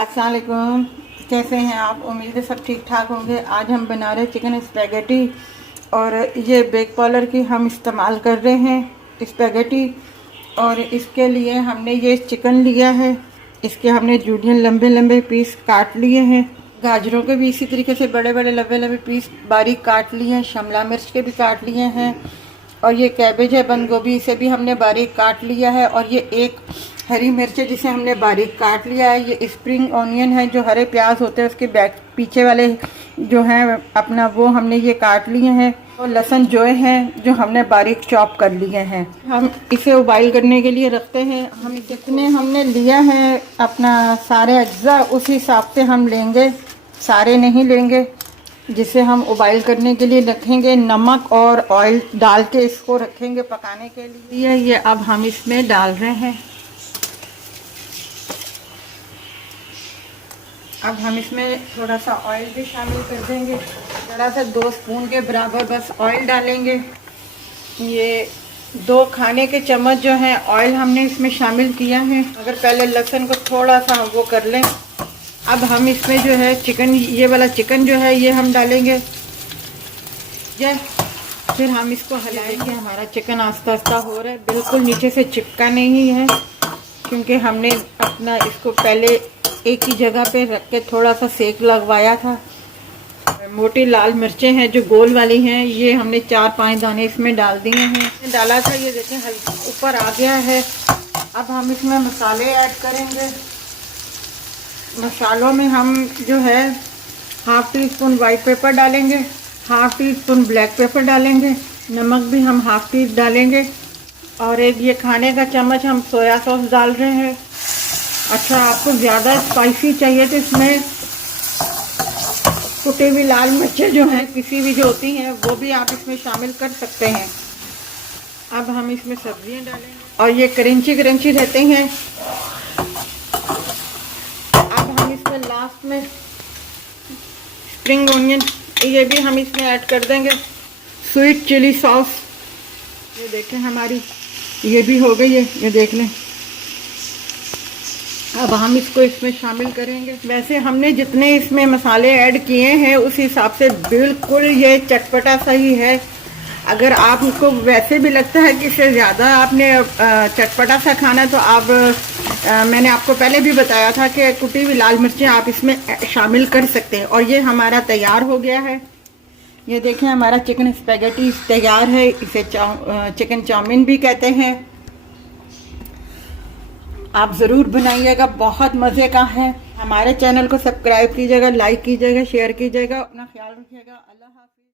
अस्सलाम वालेकुम। कैसे हैं आप? उम्मीद है सब ठीक ठाक होंगे। आज हम बना रहे चिकन स्पैगेटी और ये बेक पार्लर की हम इस्तेमाल कर रहे हैं स्पैगेटी। और इसके लिए हमने ये चिकन लिया है, इसके हमने जूलियन लंबे लंबे पीस काट लिए हैं। गाजरों के भी इसी तरीके से बड़े बड़े लंबे लंबे पीस बारीक काट लिए हैं। शिमला मिर्च के भी काट लिए हैं। और ये कैबेज है, बंद गोभी, इसे भी हमने बारीक काट लिया है। और ये एक हरी मिर्च है जिसे हमने बारीक काट लिया है। ये स्प्रिंग ऑनियन है, जो हरे प्याज होते हैं उसके बैक पीछे वाले जो हैं अपना, वो हमने ये काट लिए हैं। और लहसुन जो हैं जो हमने बारीक चॉप कर लिए हैं। हम इसे उबाइल करने के लिए रखते हैं। हम जितने हमने लिया है अपना सारे अज्जा, उस हिसाब से हम लेंगे, सारे नहीं लेंगे। जिसे हम उबाइल करने के लिए रखेंगे, नमक और ऑयल डाल के इसको रखेंगे पकाने के लिए। ये अब हम इसमें डाल रहे हैं। अब हम इसमें थोड़ा सा ऑयल भी शामिल कर देंगे, थोड़ा सा 2 स्पून के बराबर बस ऑयल डालेंगे। ये 2 खाने के चम्मच जो है ऑयल हमने इसमें शामिल किया है। अगर पहले लहसुन को थोड़ा सा हम वो कर लें। अब हम इसमें जो है चिकन, ये वाला चिकन जो है ये हम डालेंगे। ये फिर हम इसको हिलाएंगे। हमारा चिकन आस्ता आस्ता हो रहा है, बिल्कुल नीचे से चिपका नहीं है, क्योंकि हमने अपना इसको पहले एक ही जगह पे रख के थोड़ा सा सेक लगवाया था। मोटी लाल मिर्चें हैं जो गोल वाली हैं, ये हमने 4-5 दाने इसमें डाल दिए हैं। डाला था, ये देखें हल्का ऊपर आ गया है। अब हम इसमें मसाले ऐड करेंगे। मसालों में हम जो है 1/2 टीस्पून वाइट पेपर डालेंगे, 1/2 टीस्पून ब्लैक पेपर डालेंगे, नमक भी हम 1/2 टी डालेंगे। और एक ये खाने का चम्मच हम सोया सॉस डाल रहे हैं। अच्छा, आपको ज़्यादा स्पाइसी चाहिए तो इसमें कुटी हुई लाल मिर्चें जो हैं किसी भी जो होती हैं वो भी आप इसमें शामिल कर सकते हैं। अब हम इसमें सब्जियां डालेंगे और ये क्रंची क्रंची रहते हैं। अब हम इसमें लास्ट में स्प्रिंग ऑनियन, ये भी हम इसमें ऐड कर देंगे। स्वीट चिली सॉस, ये देखें हमारी ये भी हो गई है, ये देख लें। अब हम इसको इसमें शामिल करेंगे। वैसे हमने जितने इसमें मसाले ऐड किए हैं उस हिसाब से बिल्कुल ये चटपटा सही है। अगर आपको वैसे भी लगता है कि इससे ज़्यादा आपने चटपटा सा खाना, तो आप मैंने आपको पहले भी बताया था कि कुटी हुई लाल मिर्चें आप इसमें शामिल कर सकते हैं। और ये हमारा तैयार हो गया है। ये देखें हमारा चिकन स्पैगेटी तैयार है। इसे चिकन चाउमीन भी कहते हैं। आप ज़रूर बनाइएगा, बहुत मज़े का है। हमारे चैनल को सब्सक्राइब कीजिएगा, लाइक कीजिएगा, शेयर कीजिएगा। अपना ख्याल रखिएगा। अल्लाह हाफ़िज़।